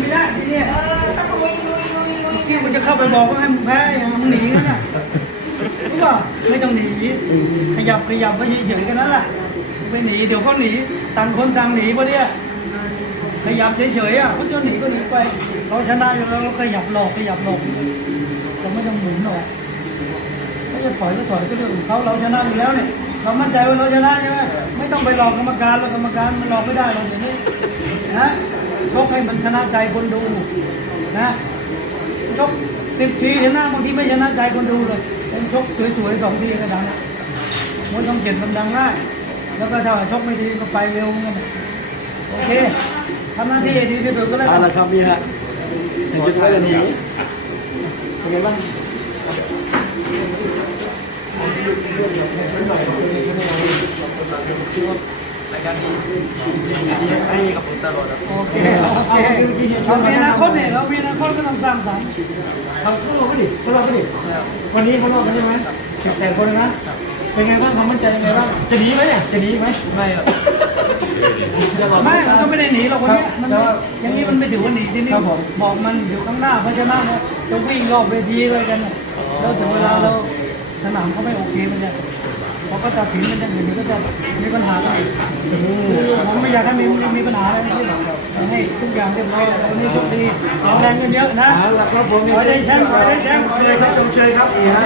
ไม่ได้ที่นี่เออต้องลุยลุยลุยลุยที่มันจะเข้าไปบอกว่าให้มึงแพ้อย่างมึงหนีกันน่ะรู้ป่ะไม่ต้องหนี ขยับขยับไปเฉยๆกันนั่นแหละไม่หนีเดี๋ยวเขาหนีต่างคนต่างหนีปะเนี่ยขยับเฉยๆอะเขาจะหนีก็หนีไปเราชนะอยู่แล้วเราขยับหลอกขยับหลอกเราไม่ต้องหมุนหรอกเขาจะถอยก็ถอยก็เรื่องของเขาเราชนะอยู่แล้วเนี่ยเรามั่นใจว่าเราชนะใช่ไหมไม่ต้องไปหลอกกรรมการแล้วกรรมการมันหลอกไม่ได้เราอย่างนี้นะ ชกให้มันชนะใจคนดูนะชกสิบทีชนะบางทีไม่ชนะใจคนดูเลยเป็นชกสวยๆสองทีก็ดังนะมวยต้องเจ็ดมันดังง่ายแล้วก็ถ้าชกไม่ดีก็ไปเร็วเงี้ยโอเคทำหน้าที่ให้ดีที่สุดก็แล้วเอากันละครับพี่ฮะเดี๋ยวจะไปกันหนีเป็นไงบ้าง ให้กับผมตลอดโอเคโอเคเรามีอนาคตเนี่ยเรามีอนาคตก็ต้องสร้างสรรค์เขาเขาก็ดิเขาลงก็ดิวันนี้เขาลงกันใช่ไหมสิบแปดคนนะเป็นไงบ้างความมั่นใจยังไงบ้างจะหนีไหมเนี่ยจะหนีไหมไม่ครับไม่มันก็ไม่ได้หนีหรอกคนนี้ยมันอย่างนี้มันไม่ถือว่าหนีที่นี่บอกมันอยู่ข้างหน้าเพราะฉะนั้นเนี่ยจะวิ่งรอบเวทีด้วยกันเนี่ยแล้วถึงเวลาเราสนามเขาไม่โอเคมันจะ เขาก็ตัดสินมันจะอย่างนี้ก็จะมีปัญหากันอีกผมไม่อยากให้มีมีปัญหาอะไรทั้งสิ้นให้ทุกอย่างเรียบร้อยวันนี้โชคดีแข็งแรงกันเยอะนะขอได้แชมป์ขอได้แชมป์ขอได้แชมป์ชมเชยครับอีฮะ